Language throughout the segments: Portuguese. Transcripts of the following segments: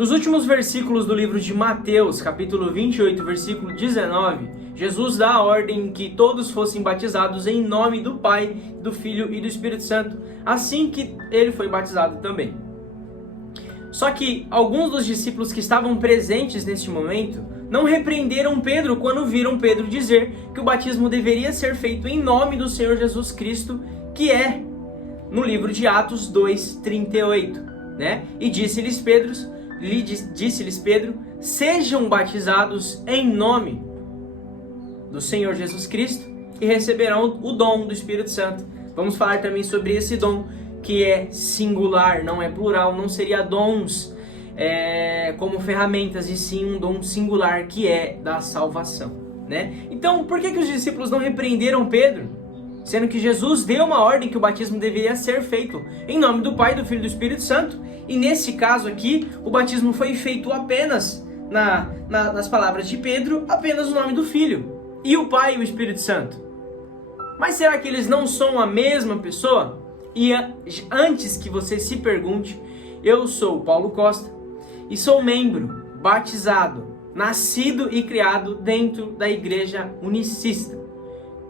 Nos últimos versículos do livro de Mateus, capítulo 28, versículo 19, Jesus dá a ordem que todos fossem batizados em nome do Pai, do Filho e do Espírito Santo, assim que ele foi batizado também. Só que alguns dos discípulos que estavam presentes neste momento não repreenderam Pedro quando viram Pedro dizer que o batismo deveria ser feito em nome do Senhor Jesus Cristo, que é no livro de Atos 2:38, né? E disse-lhes Pedro, sejam batizados em nome do Senhor Jesus Cristo e receberão o dom do Espírito Santo. Vamos falar também sobre esse dom, que é singular, não é plural, não seria dons como ferramentas, e sim um dom singular, que é da salvação, né? Então, por que os discípulos não repreenderam Pedro? Sendo que Jesus deu uma ordem que o batismo deveria ser feito em nome do Pai, do Filho e do Espírito Santo. E nesse caso aqui, o batismo foi feito apenas, nas palavras de Pedro, apenas o nome do Filho. E o Pai e o Espírito Santo. Mas será que eles não são a mesma pessoa? E antes que você se pergunte, eu sou Paulo Costa e sou membro, batizado, nascido e criado dentro da Igreja Unicista.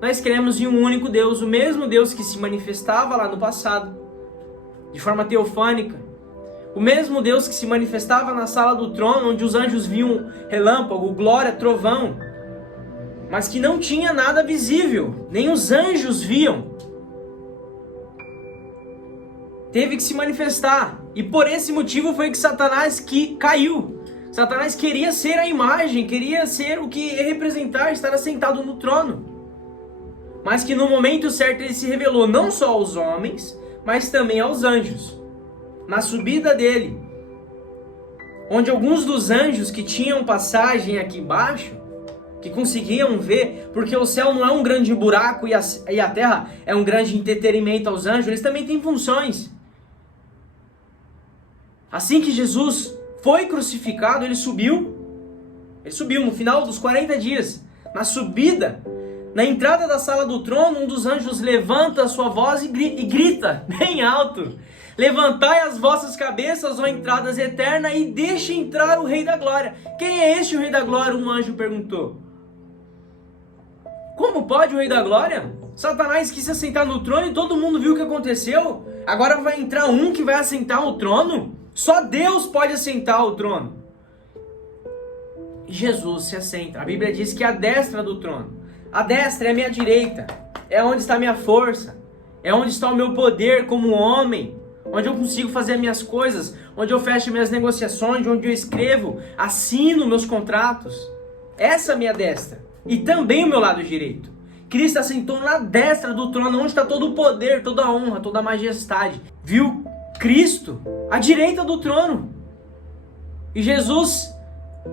Nós cremos em um único Deus, o mesmo Deus que se manifestava lá no passado, de forma teofânica. O mesmo Deus que se manifestava na sala do trono, onde os anjos viam relâmpago, glória, trovão, mas que não tinha nada visível, nem os anjos viam. Teve que se manifestar, e por esse motivo foi que Satanás caiu. Satanás queria ser a imagem, queria ser o que representar, estar assentado no trono. Mas que no momento certo ele se revelou não só aos homens, mas também aos anjos. Na subida dele, onde alguns dos anjos que tinham passagem aqui embaixo, que conseguiam ver, porque o céu não é um grande buraco e a terra é um grande entretenimento aos anjos, eles também têm funções. Assim que Jesus foi crucificado, ele subiu no final dos 40 dias, na subida, na entrada da sala do trono, um dos anjos levanta a sua voz e grita bem alto: levantai as vossas cabeças, ó entradas eternas, e deixe entrar o Rei da Glória. Quem é este o Rei da Glória? Um anjo perguntou. Como pode o Rei da Glória? Satanás quis se assentar no trono e todo mundo viu o que aconteceu. Agora vai entrar um que vai assentar o trono? Só Deus pode assentar o trono. E Jesus se assenta. A Bíblia diz que é a destra do trono. A destra é a minha direita, é onde está a minha força, é onde está o meu poder como homem, onde eu consigo fazer as minhas coisas, onde eu fecho minhas negociações, onde eu escrevo, assino meus contratos. Essa é a minha destra, e também o meu lado direito. Cristo assentou na destra do trono, onde está todo o poder, toda a honra, toda a majestade. Viu Cristo à direita do trono. E Jesus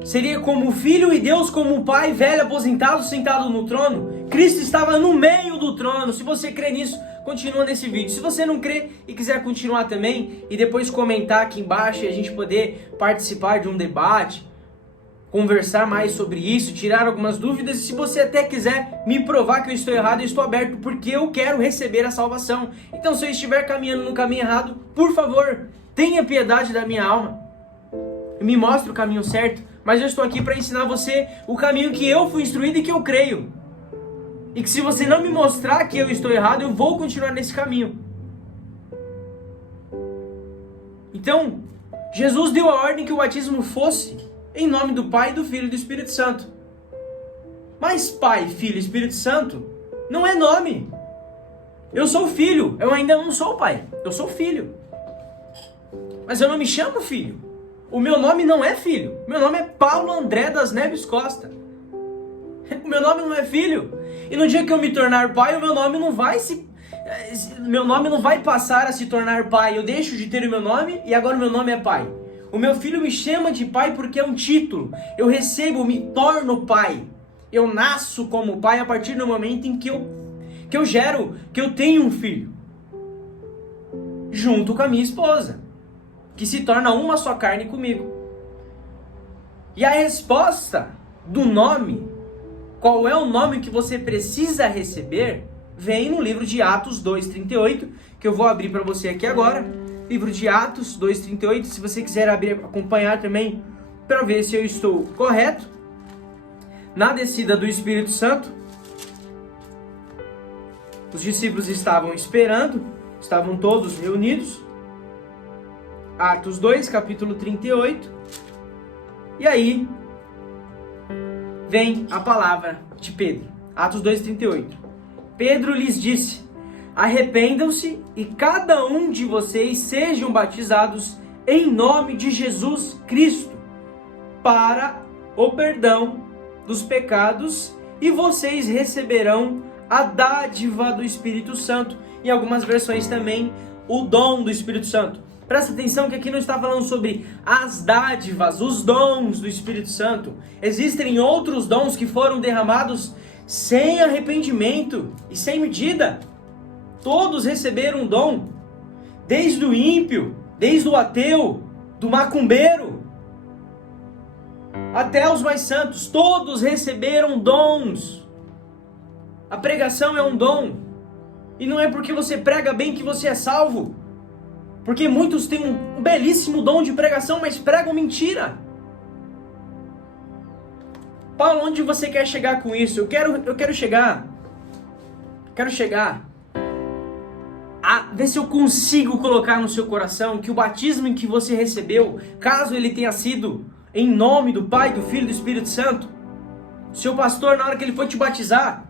seria como o Filho e Deus como o Pai, velho, aposentado, sentado no trono. Cristo estava no meio do trono. Se você crê nisso, continua nesse vídeo. Se você não crê e quiser continuar também, e depois comentar aqui embaixo e a gente poder participar de um debate, conversar mais sobre isso, tirar algumas dúvidas, e se você até quiser me provar que eu estou errado, eu estou aberto, porque eu quero receber a salvação. Então, se eu estiver caminhando no caminho errado, por favor, tenha piedade da minha alma, me mostre o caminho certo. Mas eu estou aqui para ensinar você o caminho que eu fui instruído e que eu creio. E que se você não me mostrar que eu estou errado, eu vou continuar nesse caminho. Então, Jesus deu a ordem que o batismo fosse em nome do Pai, do Filho e do Espírito Santo. Mas Pai, Filho e Espírito Santo não é nome. Eu sou filho, eu ainda não sou pai, eu sou filho. Mas eu não me chamo filho. O meu nome não é filho. Meu nome é Paulo André das Neves Costa. O meu nome não é filho. E no dia que eu me tornar pai, o meu nome não vai passar a se tornar pai. Eu deixo de ter o meu nome e agora o meu nome é pai. O meu filho me chama de pai porque é um título. Eu recebo, me torno pai. Eu nasço como pai a partir do momento em que eu tenho um filho. Junto com a minha esposa, que se torna uma só carne comigo. E a resposta do nome, qual é o nome que você precisa receber, vem no livro de Atos 2:38, que eu vou abrir para você aqui agora. livro de Atos 2:38, se você quiser abrir, acompanhar também, para ver se eu estou correto. Na descida do Espírito Santo, os discípulos estavam esperando, estavam todos reunidos. Atos 2, capítulo 38. E aí vem a palavra de Pedro. Atos 2:38. Pedro lhes disse: arrependam-se e cada um de vocês sejam batizados em nome de Jesus Cristo para o perdão dos pecados, e vocês receberão a dádiva do Espírito Santo. Em algumas versões também, o dom do Espírito Santo. Presta atenção que aqui não está falando sobre as dádivas, os dons do Espírito Santo. Existem outros dons que foram derramados sem arrependimento e sem medida. Todos receberam um dom, desde o ímpio, desde o ateu, do macumbeiro, até os mais santos. Todos receberam dons. A pregação é um dom, e não é porque você prega bem que você é salvo. Porque muitos têm um belíssimo dom de pregação, mas pregam mentira. Paulo, onde você quer chegar com isso? Eu quero chegar a ver se eu consigo colocar no seu coração que o batismo em que você recebeu, caso ele tenha sido em nome do Pai, do Filho e do Espírito Santo, seu pastor, na hora que ele foi te batizar,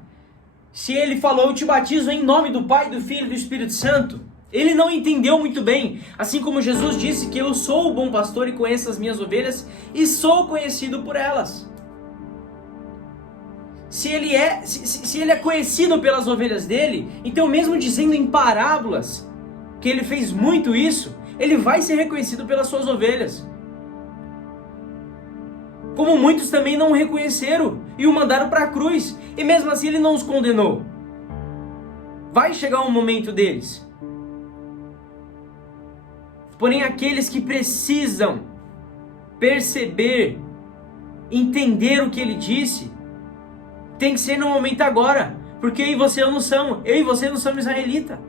se ele falou: eu te batizo em nome do Pai, do Filho e do Espírito Santo, ele não entendeu muito bem. Assim como Jesus disse que eu sou o bom pastor e conheço as minhas ovelhas e sou conhecido por elas. Se ele é conhecido pelas ovelhas dele, então mesmo dizendo em parábolas que ele fez muito isso, ele vai ser reconhecido pelas suas ovelhas. Como muitos também não o reconheceram e o mandaram para a cruz, e mesmo assim ele não os condenou. Vai chegar um momento deles. Porém, aqueles que precisam perceber, entender o que ele disse, tem que ser no momento agora, porque eu e você não somos israelita.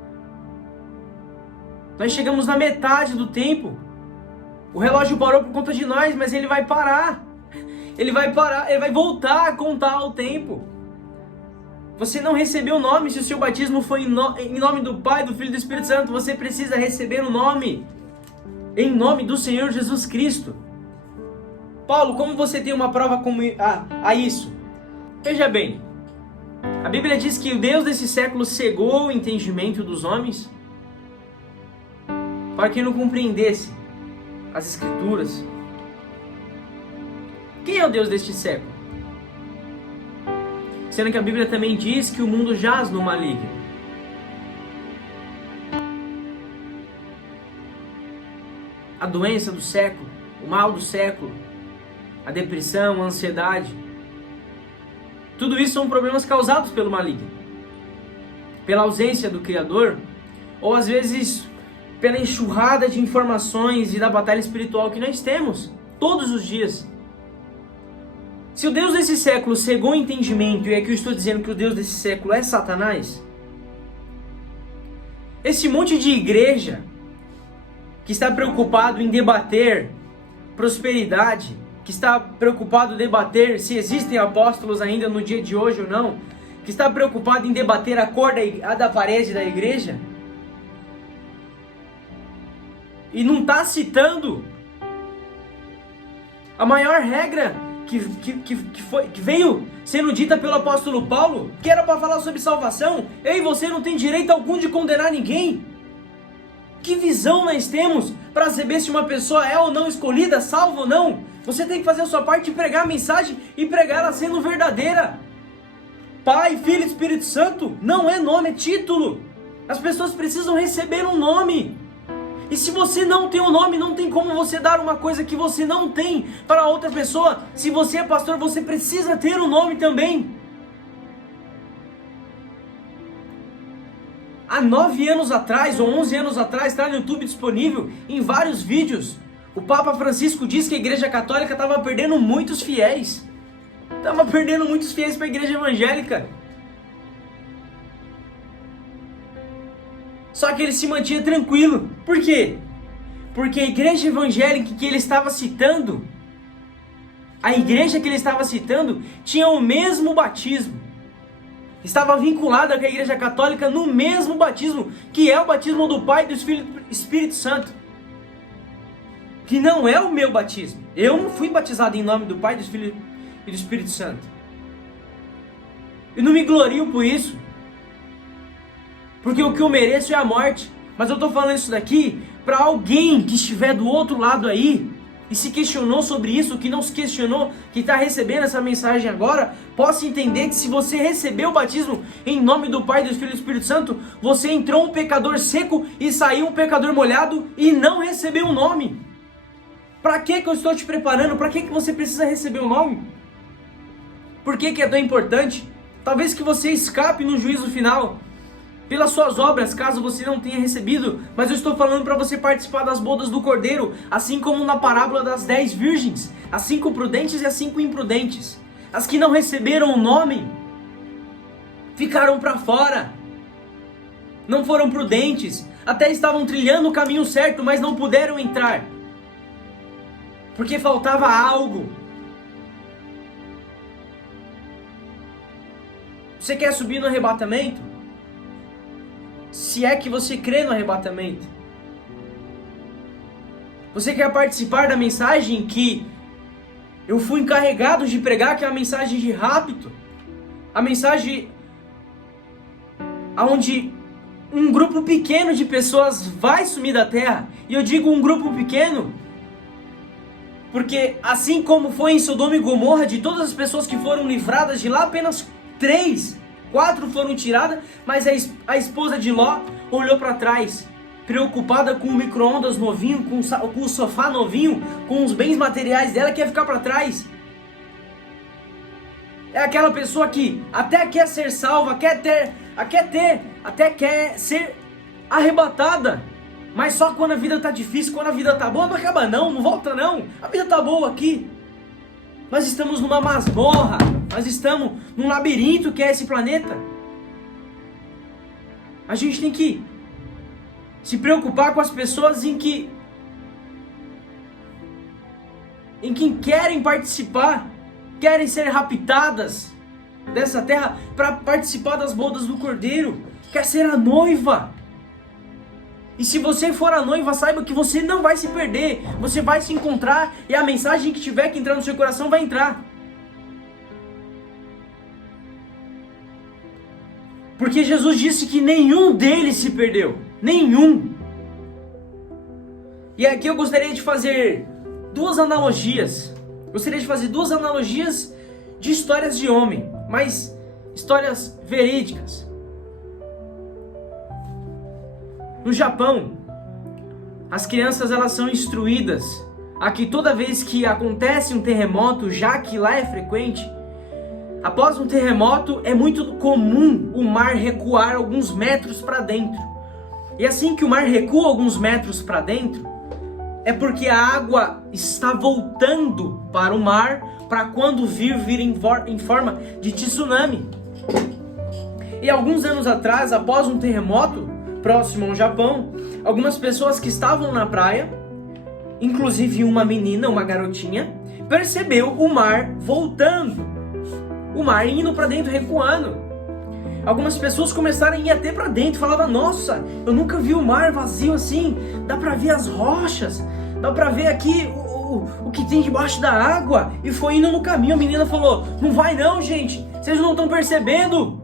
Nós chegamos na metade do tempo. O relógio parou por conta de nós, mas ele vai parar. Ele vai voltar a contar o tempo. Você não recebeu o nome. Se o seu batismo foi em nome do Pai, do Filho e do Espírito Santo, você precisa receber o nome, em nome do Senhor Jesus Cristo. Paulo, como você tem uma prova a isso? Veja bem, a Bíblia diz que o Deus desse século cegou o entendimento dos homens para que não compreendesse as Escrituras. Quem é o Deus deste século? Sendo que a Bíblia também diz que o mundo jaz no maligno. A doença do século, o mal do século, a depressão, a ansiedade, tudo isso são problemas causados pelo maligno, pela ausência do Criador, ou às vezes pela enxurrada de informações e da batalha espiritual que nós temos todos os dias. Se o Deus desse século cegou o entendimento, e aqui eu estou dizendo que o Deus desse século é Satanás, esse monte de igreja que está preocupado em debater prosperidade, que está preocupado em debater se existem apóstolos ainda no dia de hoje ou não, que está preocupado em debater a cor da parede da igreja, e não está citando a maior regra que veio sendo dita pelo apóstolo Paulo, que era para falar sobre salvação. Eu e você não tem direito algum de condenar ninguém. Que visão nós temos para saber se uma pessoa é ou não escolhida, salva ou não? Você tem que fazer a sua parte e pregar a mensagem, e pregar ela sendo verdadeira. Pai, Filho e Espírito Santo não é nome, é título. As pessoas precisam receber um nome. E se você não tem um nome, não tem como você dar uma coisa que você não tem para outra pessoa. Se você é pastor, você precisa ter um nome também. Há 9 anos atrás, ou 11 anos atrás, está no YouTube disponível, em vários vídeos, o Papa Francisco disse que a Igreja Católica estava perdendo muitos fiéis. Estava perdendo muitos fiéis para a Igreja Evangélica. Só que ele se mantinha tranquilo. Por quê? Porque a igreja evangélica que ele estava citando, a igreja que ele estava citando, tinha o mesmo batismo. Estava vinculada com a igreja católica no mesmo batismo, que é o batismo do Pai e do Espírito Santo. Que não é o meu batismo. Eu não fui batizado em nome do Pai, do Filho e do Espírito Santo. Eu não me glorio por isso. Porque o que eu mereço é a morte. Mas eu estou falando isso daqui para alguém que estiver do outro lado aí e se questionou sobre isso, que não se questionou, que está recebendo essa mensagem agora, possa entender que se você recebeu o batismo em nome do Pai, do Filho e do Espírito Santo, você entrou um pecador seco e saiu um pecador molhado e não recebeu o nome. Para que eu estou te preparando? Para que você precisa receber o nome? Por que é tão importante? Talvez que você escape no juízo final pelas suas obras, caso você não tenha recebido, mas eu estou falando para você participar das bodas do Cordeiro, assim como na parábola das 10 virgens, as 5 prudentes e as 5 imprudentes. As que não receberam o nome, ficaram para fora, não foram prudentes, até estavam trilhando o caminho certo, mas não puderam entrar, porque faltava algo. Você quer subir no arrebatamento? Se é que você crê no arrebatamento. Você quer participar da mensagem que eu fui encarregado de pregar, que é a mensagem de rapto? A mensagem onde um grupo pequeno de pessoas vai sumir da terra. E eu digo um grupo pequeno porque assim como foi em Sodoma e Gomorra, de todas as pessoas que foram livradas de lá, apenas 4 foram tiradas, mas a esposa de Ló olhou para trás, preocupada com o micro-ondas novinho, com o sofá novinho, com os bens materiais dela, quer ficar para trás. É aquela pessoa que até quer ser salva, até quer ser arrebatada, mas só quando a vida tá difícil, quando a vida tá boa, não acaba não volta não, a vida tá boa aqui. Nós estamos numa masmorra, nós estamos num labirinto que é esse planeta. A gente tem que se preocupar com as pessoas em que querem participar, querem ser raptadas dessa terra para participar das bodas do Cordeiro, quer ser a noiva. E se você for a noiva, saiba que você não vai se perder, você vai se encontrar e a mensagem que tiver que entrar no seu coração vai entrar. Porque Jesus disse que nenhum deles se perdeu, nenhum. E aqui eu gostaria de fazer duas analogias. Gostaria de fazer duas analogias de histórias de homem, mas histórias verídicas. No Japão, as crianças elas são instruídas a que toda vez que acontece um terremoto, já que lá é frequente, após um terremoto é muito comum o mar recuar alguns metros para dentro. E assim que o mar recua alguns metros para dentro, é porque a água está voltando para o mar para quando vir em forma de tsunami. E alguns anos atrás, após um terremoto próximo ao Japão, algumas pessoas que estavam na praia, inclusive uma menina, uma garotinha, percebeu o mar voltando, o mar indo para dentro, recuando. Algumas pessoas começaram a ir até para dentro, falavam: nossa, eu nunca vi o mar vazio assim, dá para ver as rochas, dá para ver aqui o que tem debaixo da água. E foi indo no caminho. A menina falou: não vai não, gente, vocês não estão percebendo,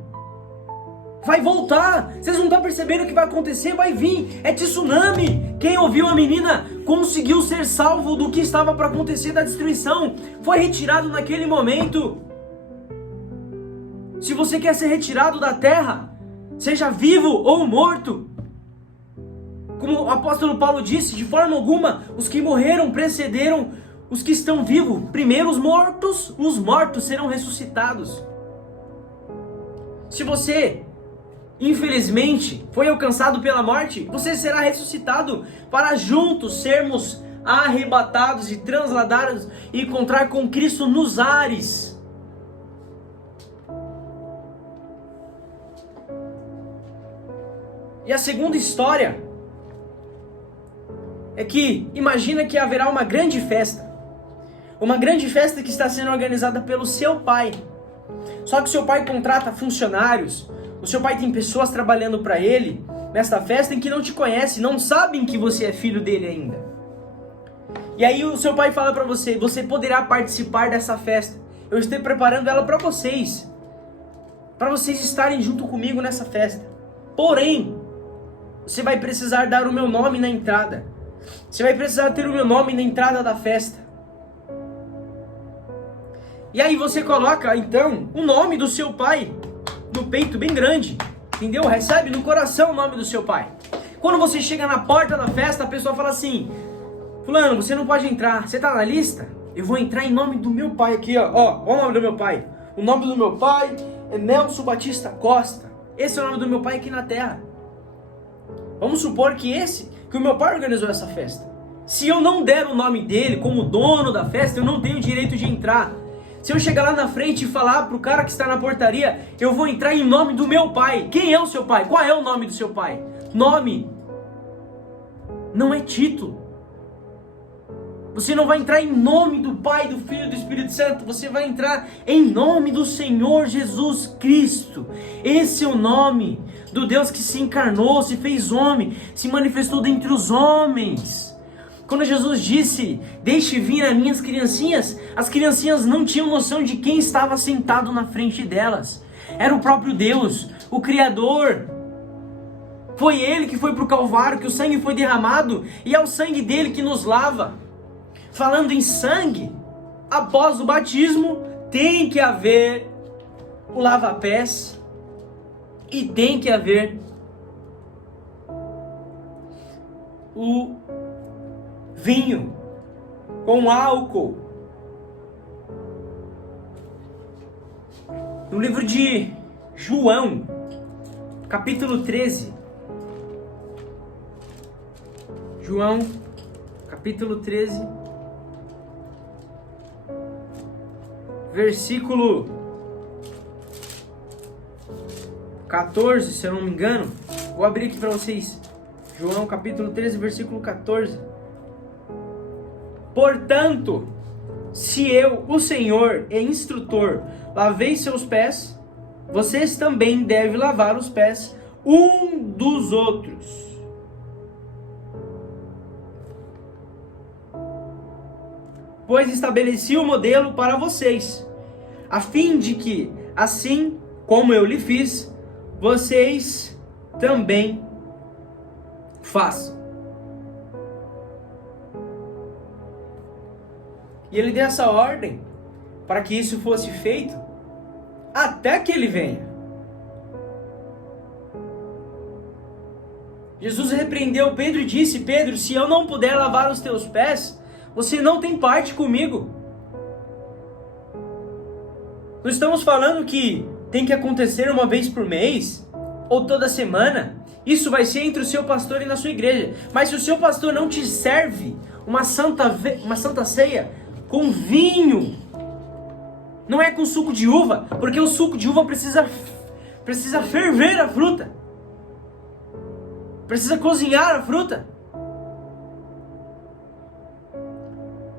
vai voltar, vocês não estão percebendo o que vai acontecer, vai vir, é tsunami. Quem ouviu a menina conseguiu ser salvo do que estava para acontecer, da destruição, foi retirado naquele momento. Se você quer ser retirado da terra, seja vivo ou morto, como o apóstolo Paulo disse, de forma alguma os que morreram precederam os que estão vivos. Primeiro os mortos serão ressuscitados. Se você infelizmente foi alcançado pela morte, você será ressuscitado para juntos sermos arrebatados e transladados e encontrar com Cristo nos ares. E a segunda história é que imagina que haverá uma grande festa que está sendo organizada pelo seu pai. Só que o seu pai contrata funcionários, o seu pai tem pessoas trabalhando para ele nesta festa em que não te conhecem, não sabem que você é filho dele ainda. E aí o seu pai fala para você: você poderá participar dessa festa. Eu estou preparando ela para vocês estarem junto comigo nessa festa. Porém, você vai precisar dar o meu nome na entrada. Você vai precisar ter o meu nome na entrada da festa. E aí você coloca, então, o nome do seu pai no peito bem grande. Entendeu? Recebe no coração o nome do seu pai. Quando você chega na porta da festa, a pessoa fala assim: fulano, você não pode entrar. Você tá na lista? Eu vou entrar em nome do meu pai aqui, ó. Ó o nome do meu pai. O nome do meu pai é Nelson Batista Costa. Esse é o nome do meu pai aqui na terra. Vamos supor que o meu pai organizou essa festa. Se eu não der o nome dele como dono da festa, eu não tenho direito de entrar. Se eu chegar lá na frente e falar pro cara que está na portaria, eu vou entrar em nome do meu pai. Quem é o seu pai? Qual é o nome do seu pai? Nome não é título. Você não vai entrar em nome do Pai, do Filho e do Espírito Santo. Você vai entrar em nome do Senhor Jesus Cristo. Esse é o nome do Deus que se encarnou, se fez homem, se manifestou dentre os homens. Quando Jesus disse: deixe vir as minhas criancinhas, as criancinhas não tinham noção de quem estava sentado na frente delas. Era o próprio Deus, o Criador. Foi Ele que foi para o Calvário, que o sangue foi derramado, e é o sangue dele que nos lava. Falando em sangue, após o batismo, tem que haver o lava-pés e tem que haver o vinho com álcool. No livro de João, capítulo 13. João, capítulo 13. Versículo 14, se eu não me engano. Vou abrir aqui para vocês. João capítulo 13, versículo 14. Portanto, se eu, o Senhor e instrutor, lavei seus pés, vocês também devem lavar os pés um dos outros. Pois estabeleci o modelo para vocês, a fim de que, assim como eu lhe fiz, vocês também façam. E ele deu essa ordem para que isso fosse feito até que ele venha. Jesus repreendeu Pedro e disse: Pedro, se eu não puder lavar os teus pés, você não tem parte comigo. Não estamos falando que tem que acontecer uma vez por mês ou toda semana. Isso vai ser entre o seu pastor e na sua igreja. Mas se o seu pastor não te serve uma santa ceia com vinho, não é com suco de uva, porque o suco de uva precisa ferver a fruta, precisa cozinhar a fruta.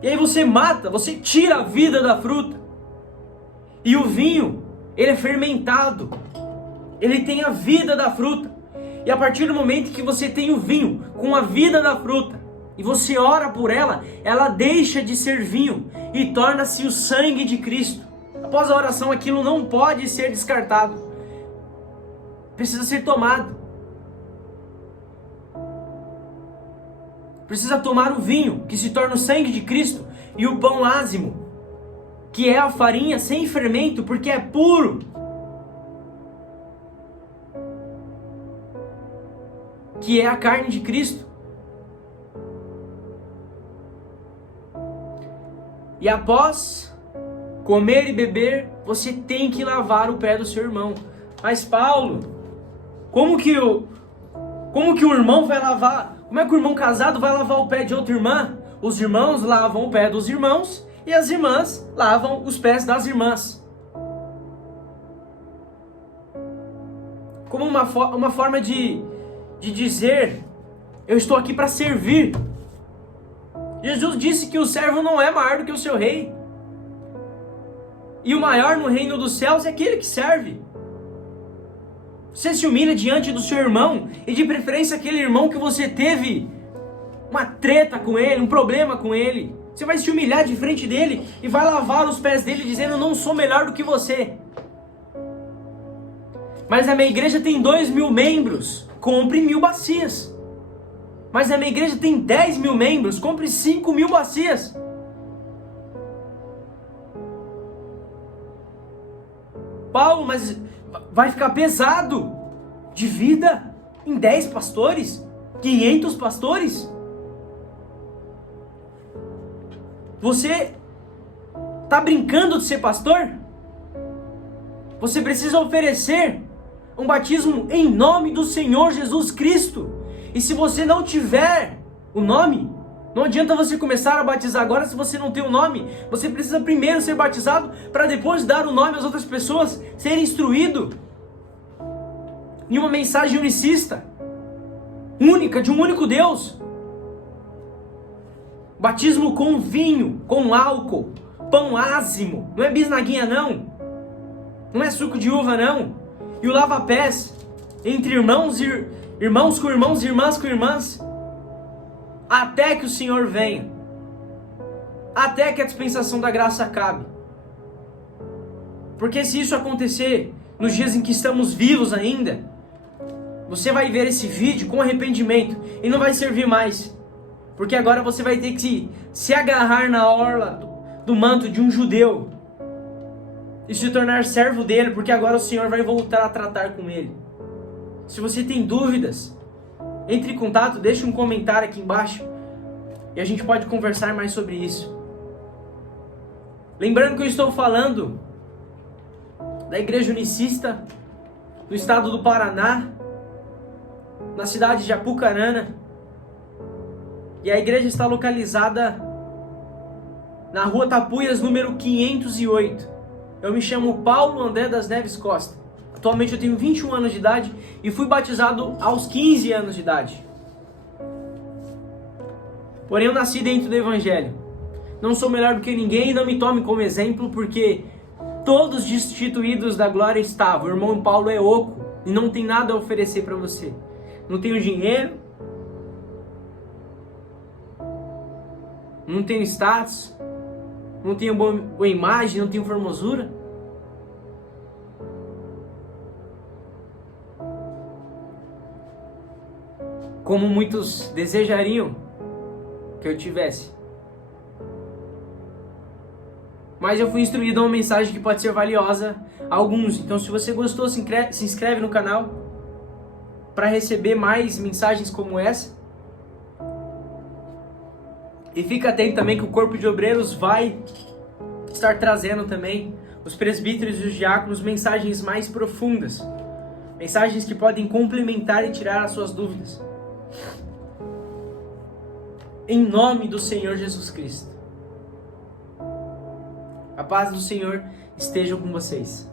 E aí você tira a vida da fruta. E o vinho, ele é fermentado. Ele tem a vida da fruta. E a partir do momento que você tem o vinho com a vida da fruta, e você ora por ela, ela deixa de ser vinho e torna-se o sangue de Cristo. Após a oração, aquilo não pode ser descartado. Precisa ser tomado. Precisa tomar o vinho, que se torna o sangue de Cristo, e o pão ázimo, que é a farinha sem fermento, porque é puro. Que é a carne de Cristo. E após comer e beber, você tem que lavar o pé do seu irmão. Mas Paulo, como que o irmão vai lavar? Como é que o irmão casado vai lavar o pé de outra irmã? Os irmãos lavam o pé dos irmãos e as irmãs lavam os pés das irmãs. Como uma forma de dizer: eu estou aqui para servir. Jesus disse que o servo não é maior do que o seu rei. E o maior no reino dos céus é aquele que serve. Você se humilha diante do seu irmão, e de preferência aquele irmão que você teve uma treta com ele, um problema com ele. Você vai se humilhar de frente dele e vai lavar os pés dele dizendo: eu não sou melhor do que você. Mas a minha igreja tem 2.000 membros, compre 1.000 bacias. Mas a minha igreja tem 10.000 membros, compre 5.000 bacias. Paulo, mas vai ficar pesado. Divida em 10 pastores, 500 pastores. Você está brincando de ser pastor? Você precisa oferecer um batismo em nome do Senhor Jesus Cristo. E se você não tiver o nome, não adianta você começar a batizar agora se você não tem o nome. Você precisa primeiro ser batizado para depois dar o nome às outras pessoas, ser instruído em uma mensagem unicista, única, de um único Deus. Batismo com vinho, com álcool, pão ázimo, não é bisnaguinha não, não é suco de uva não. E o lava-pés entre irmãos com irmãos e irmãs com irmãs, até que o Senhor venha, até que a dispensação da graça acabe. Porque se isso acontecer nos dias em que estamos vivos ainda, você vai ver esse vídeo com arrependimento e não vai servir mais. Porque agora você vai ter que se agarrar na orla do manto de um judeu e se tornar servo dele, porque agora o Senhor vai voltar a tratar com ele. Se você tem dúvidas, entre em contato, deixe um comentário aqui embaixo e a gente pode conversar mais sobre isso. Lembrando que eu estou falando da Igreja Unicista no estado do Paraná, na cidade de Apucarana. E a igreja está localizada na rua Tapuias, número 508. Eu me chamo Paulo André das Neves Costa. Atualmente eu tenho 21 anos de idade e fui batizado aos 15 anos de idade. Porém eu nasci dentro do Evangelho. Não sou melhor do que ninguém e não me tome como exemplo, porque todos destituídos da glória estavam. O irmão Paulo é oco e não tem nada a oferecer para você. Não tenho dinheiro, não tenho status, não tenho boa imagem, não tenho formosura. Como muitos desejariam que eu tivesse. Mas eu fui instruído a uma mensagem que pode ser valiosa a alguns. Então se você gostou, se inscreve no canal para receber mais mensagens como essa. E fica atento também que o Corpo de Obreiros vai estar trazendo também, os presbíteros e os diáconos, mensagens mais profundas. Mensagens que podem complementar e tirar as suas dúvidas. Em nome do Senhor Jesus Cristo. A paz do Senhor esteja com vocês.